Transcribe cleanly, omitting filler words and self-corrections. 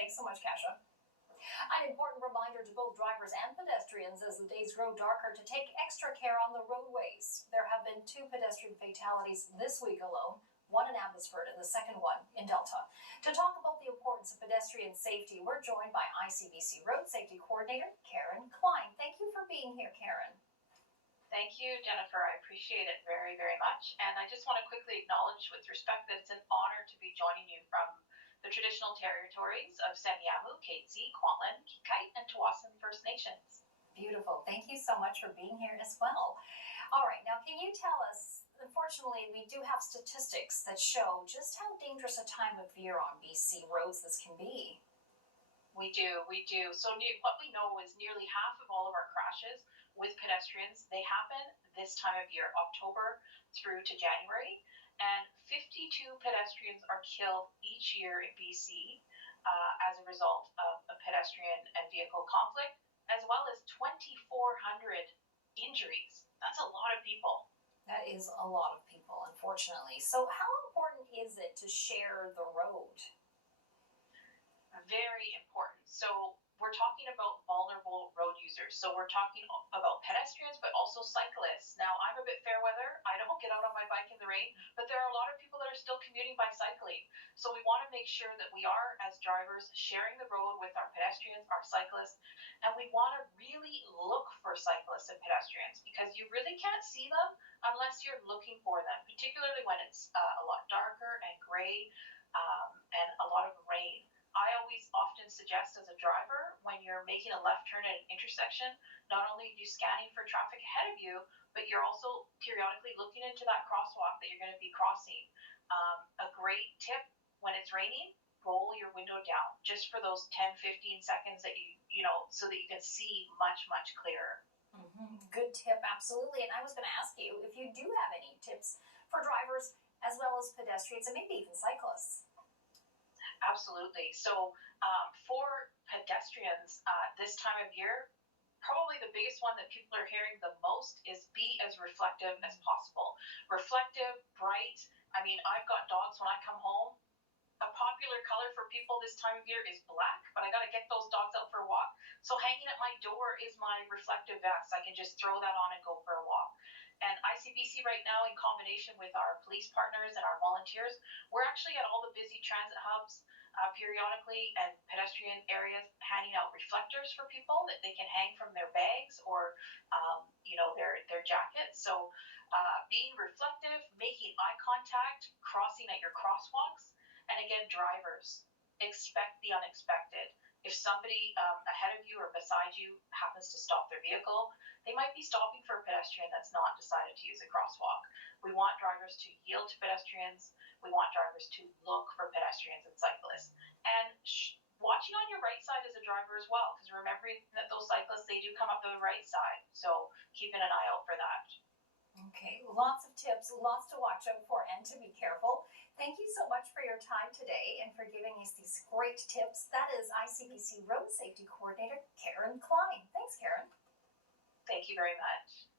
Thanks so much, Kasha. An important reminder to both drivers and pedestrians as the days grow darker to take extra care on the roadways. There have been 2 pedestrian fatalities this week alone, one in Abbotsford and the second one in Delta. To talk about the importance of pedestrian safety, we're joined by ICBC Road Safety Coordinator Karen Klein. Thank you for being here, Karen. Thank you, Jennifer. I appreciate it very, very much. And I just want to quickly acknowledge with respect that it's an honor to be joining you from the traditional territories of Semiahmoo, Katzie, Kwantlen, Kikite, and Tsawwassen First Nations. Beautiful. Thank you so much for being here as well. All right, now can you tell us, unfortunately, we do have statistics that show just how dangerous a time of year on BC roads this can be. We do. So what we know is nearly half of all of our crashes with pedestrians, they happen this time of year, October through to January. And 52 pedestrians are killed each year in BC as a result of a pedestrian and vehicle conflict, as well as 2,400 injuries. That's a lot of people. That is a lot of people, unfortunately. So how important is it to share the road? Very important. So we're talking about vulnerable road users. So we're talking about pedestrians, but also cyclists. Now, I'm a bit fair weather. I don't get out on my bike in the rain, but there are a lot of people that are still commuting by cycling. So we want to make sure that we are, as drivers, sharing the road with our pedestrians, our cyclists, and we want to really look for cyclists and pedestrians because you really can't see them unless you're looking for them, particularly when it's a lot darker and gray and a lot of rain. I always often suggest as a driver, when you're making a left turn at an intersection, not only are you scanning for traffic ahead of you, but you're also periodically looking into that crosswalk that you're going to be crossing. A great tip when it's raining, roll your window down just for those 10-15 seconds that you know, so that you can see much, much clearer. Good tip, absolutely. And I was going to ask you if you do have any tips for drivers as well as pedestrians and maybe even cyclists. Absolutely. So for pedestrians this time of year, probably the biggest one that people are hearing the most is be as reflective as possible. Reflective, bright. I mean, I've got dogs when I come home. A popular color for people this time of year is black, but I got to get those dogs out for a walk. So hanging at my door is my reflective vest. I can just throw that on and go for a walk. And ICBC right now, in combination with our police partners and our volunteers, we're actually at all the busy transit hubs periodically and pedestrian areas handing out reflectors for people that they can hang from their bags or, their jackets. So being reflective, making eye contact, crossing at your crosswalks, and again, drivers, expect the unexpected. If somebody ahead of you or beside you happens to stop their vehicle, they might be stopping for a pedestrian that's not decided to use a crosswalk. We want drivers to yield to pedestrians. We want drivers to look for pedestrians and cyclists. And watching on your right side as a driver as well, because remembering that those cyclists, they do come up the right side. So keeping an eye out for that. Okay, lots of tips, lots to watch out for and to be careful. Thank you so much for your time today and for giving us these great tips. That is ICBC Road Safety Coordinator Karen Klein. Thanks, Karen. Thank you very much.